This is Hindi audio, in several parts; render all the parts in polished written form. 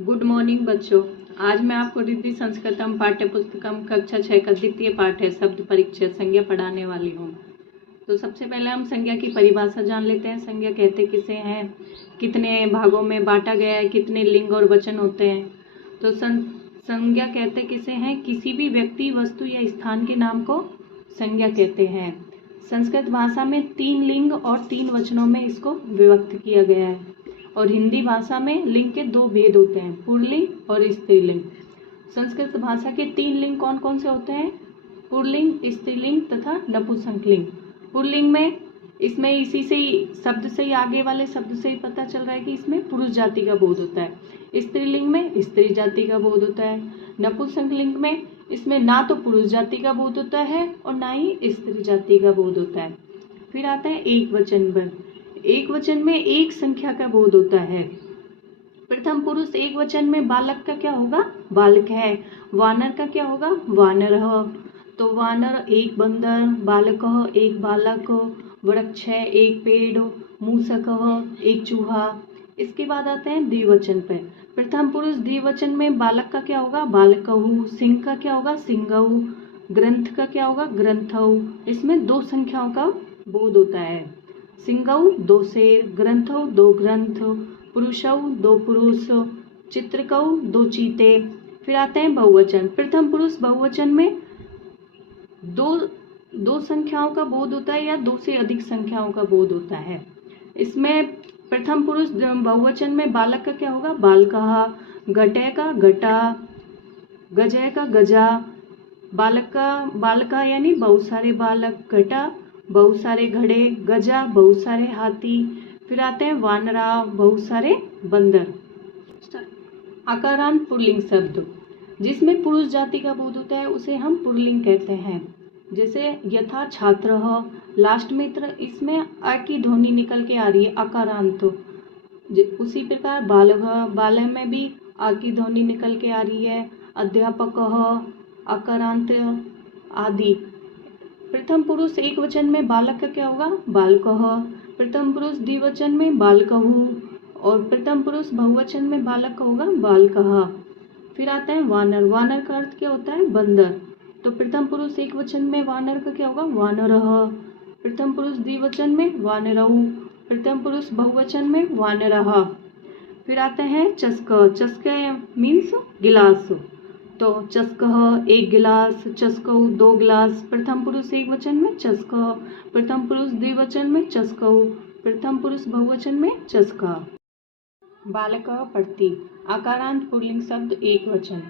गुड मॉर्निंग बच्चों। आज मैं आपको रिद्धि संस्कृतम पाठ्य पुस्तकम कक्षा 6 का द्वितीय पाठ है शब्द परिचय संज्ञा पढ़ाने वाली हूँ। तो सबसे पहले हम संज्ञा की परिभाषा जान लेते हैं। संज्ञा कहते किसे हैं, कितने भागों में बांटा गया है, कितने लिंग और वचन होते हैं। तो संज्ञा कहते किसे हैं, किसी भी व्यक्ति, वस्तु या स्थान के नाम को संज्ञा कहते हैं। संस्कृत भाषा में 3 लिंग और 3 वचनों में इसको विभक्त किया गया है। और हिंदी भाषा में लिंग के 2 भेद होते हैं, पुल्लिंग और स्त्रीलिंग। संस्कृत भाषा के 3 लिंग कौन कौन से होते हैं, पुल्लिंग, स्त्रीलिंग तथा नपुंसकलिंग। पुल्लिंग में इसमें इसी से ही शब्द से ही आगे वाले शब्द से ही पता चल रहा है कि इसमें पुरुष जाति का बोध होता है। स्त्रीलिंग में स्त्री जाति का बोध होता है। नपुंसकलिंग में इसमें ना तो पुरुष जाति का बोध होता है और ना ही स्त्री जाति का बोध होता है। फिर आता है एक वचन पर। एक वचन में एक संख्या का बोध होता है। प्रथम पुरुष एक वचन में बालक का क्या होगा, बालक है। वानर का क्या होगा, वानर। तो वानर एक बंदर, बालक एक बालक, वृक्ष है एक पेड़, मूषक एक चूहा। इसके बाद आते हैं द्विवचन पे। प्रथम पुरुष द्विवचन में बालक का क्या होगा, बालकहु। सिंह का क्या होगा, सिंहऊ। ग्रंथ का क्या होगा, ग्रंथऊ। इसमें 2 संख्याओं का बोध होता है। सिंहऊ 2 शेर, ग्रंथऊ 2 ग्रंथ, पुरुषऊ 2 पुरुष, चित्रकऊ 2 चीते। फिर आते हैं बहुवचन। प्रथम पुरुष बहुवचन में दो संख्याओं का बोध होता है या 2 से अधिक संख्याओं का बोध होता है। इसमें प्रथम पुरुष बहुवचन में बालक का क्या होगा, बालकः। घटे का घटा, गजय का गजा। बालक का बालका यानी बहुत सारे बालक, घटा बहुत सारे घड़े, गजा बहुत सारे हाथी। फिर आते हैं वानरा, बहुत सारे बंदर। आकारांत पुल्लिंग शब्द जिसमें पुरुष जाति का बोध होता है उसे हम पुल्लिंग कहते हैं। जैसे यथा छात्र, लास्ट में इसमें अ की ध्वनि निकल के आ रही है, अकारांत। उसी प्रकार बालक, बालय में भी आ की ध्वनि निकल के आ रही है। अध्यापक, अकारांत आदि। प्रथम पुरुष एक वचन में बालक का क्या होगा, बालकः। प्रथम पुरुष द्विवचन में बालकहु और प्रथम पुरुष बहुवचन में बालक का होगा, बालकः। फिर आता है वानर। वानर का अर्थ क्या होता है, बंदर। तो प्रथम पुरुष एक वचन में वानर का क्या होगा, वानरः। प्रथम पुरुष द्विवचन में वानरऊ, प्रथम पुरुष बहुवचन में वानरः। फिर आता है चस्क। चस्क मीन्स गिलास। तो चस्कः एक गिलास, चस्कऊ 2 गिलास। प्रथम पुरुष एक वचन में चस्क, प्रथम पुरुष द्विवचन में चस्कऊ, प्रथम पुरुष बहुवचन में चस्का। बालकः पढ़ती। आकारांत पुल्लिंग शब्द एक वचन।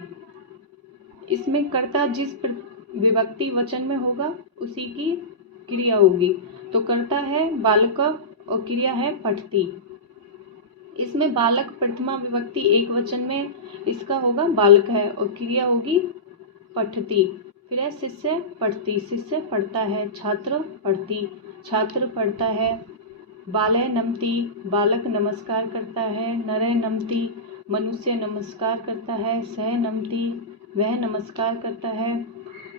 इसमें कर्ता जिस विभक्ति वचन में होगा उसी की क्रिया होगी। तो कर्ता है बालक और क्रिया है पठती। इसमें बालक प्रथमा विभक्ति एक वचन में इसका होगा बालक है और क्रिया होगी पठती। फिर है शिष्य पढ़ती, शिष्य पढ़ता है। छात्र पढ़ती, छात्र पढ़ता है। बालय नमती, बालक नमस्कार करता है। नरय नमती, मनुष्य नमस्कार करता है। सह नमती, वह नमस्कार करता है।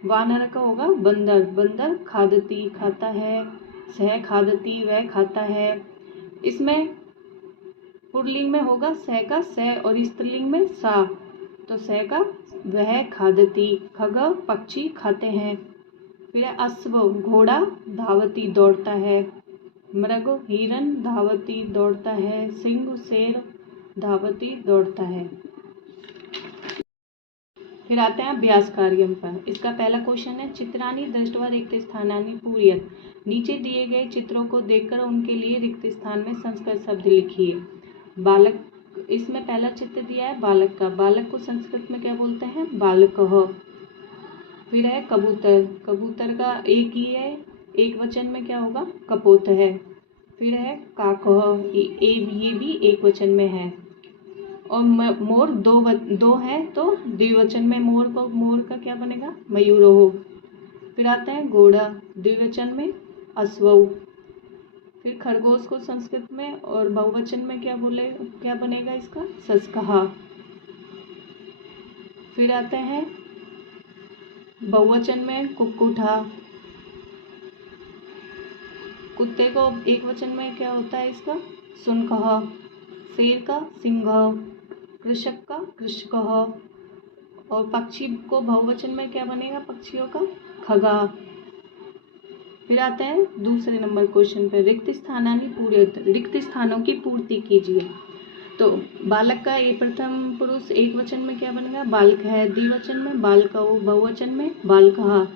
वानर का होगा बंदर, बंदर खादती खाता है। सह खादती, वह खाता है। इसमें पुल्लिंग में होगा सह का सह और स्त्रीलिंग में सा। तो सह का वह खादती। खग पक्षी खाते हैं। फिर अश्व घोड़ा, धावती दौड़ता है। मृग हिरन, धावती दौड़ता है। सिंह शेर, धावती दौड़ता है। फिर आते हैं अभ्यास कार्यम पर। इसका पहला क्वेश्चन है, चित्राणि दृष्ट्वा रिक्त स्थानानि पूरयत। नीचे दिए गए चित्रों को देखकर उनके लिए रिक्त स्थान में संस्कृत शब्द लिखिए। बालक, इसमें पहला चित्र दिया है बालक का। बालक को संस्कृत में क्या बोलते हैं, बालकः। फिर है कबूतर, कबूतर का एक ही है, एक वचन में क्या होगा, कपोत है। फिर है काकः, ये भी एक वचन में है। और मोर दो है तो द्विवचन में मोर का क्या बनेगा, मयूरोह। फिर आता है घोड़ा, द्विवचन में अश्वऊ। फिर खरगोश को संस्कृत में और बहुवचन में क्या बनेगा इसका, सस्कः। फिर आते हैं बहुवचन में कुक्कुठा। कुत्ते को एक वचन में क्या होता है इसका, शुनकः। शेर का सिंह। कृषक का कृषकः। और पक्षी को बहुवचन में क्या बनेगा पक्षियों का? खगा। फिर आते हैं दूसरे नंबर क्वेश्चन पे, रिक्त स्थानानि पूरयत, रिक्त स्थानों की पूर्ति कीजिए। तो बालक का ये प्रथम पुरुष एक वचन में क्या बनेगा? बालक है। द्विवचन में बालकौ, बहुवचन में बालकः।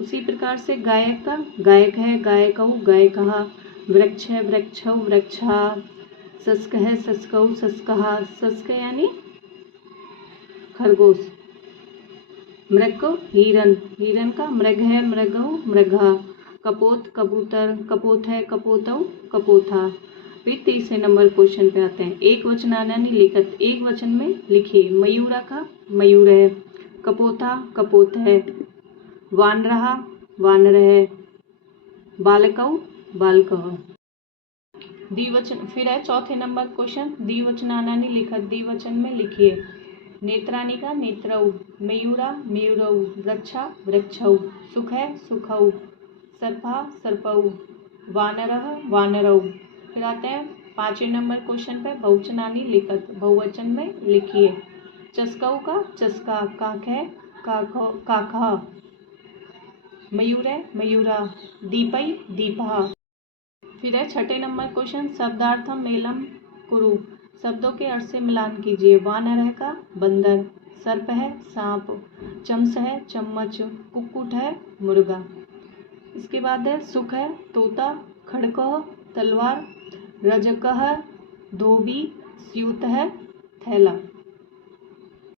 उसी प्रकार से गायक का गायक है, गायकौ, गायकः। वृक्ष है, वृक्षौ, वृक्षा। शस्क है, शस्कौ, शस्कः। शस्क यानी खरगोश। मृग को हिरन, हिरन का मृग है, मृगौ, मृगः। कपोत, कबूतर, कपोत है, कपोतौ, कपोथा। फिर तीसरे नंबर क्वेश्चन पे आते हैं, एक वचनानि लिखत, एक वचन में लिखिए। मयूरा का मयूर है, कपोथा कपोत है, वानरः वानर है, बालकौ बालकः। द्विवचन फिर है चौथे नंबर क्वेश्चन, द्विवचनानि लिखत, द्विवचन में लिखिए। नेत्राणि का नेत्रौ, मयूरा मयूरौ, वृक्षा वृक्षौ, सुख है सुखौ, सर्पा सर्पौ, वानरः वानरौ। फिर आते हैं पांचवें नंबर क्वेश्चन पे, बहुवचनानि लिखत, बहुवचन में लिखिए। चस्कौ का चस्का, काक है काकः, मयूर है मयूरा, दीपै दीपः। फिर है छठे नंबर क्वेश्चन, शब्दार्थम मेलम कुरु, शब्दों के अर्थ से मिलान कीजिए। वानर है का बंदर, सर्प है सांप, चमस है चम्मच, कुक्कुट है मुर्गा। इसके बाद है सुख है तोता, खड़कः तलवार, रजकः धोबी, स्यूत है थैला।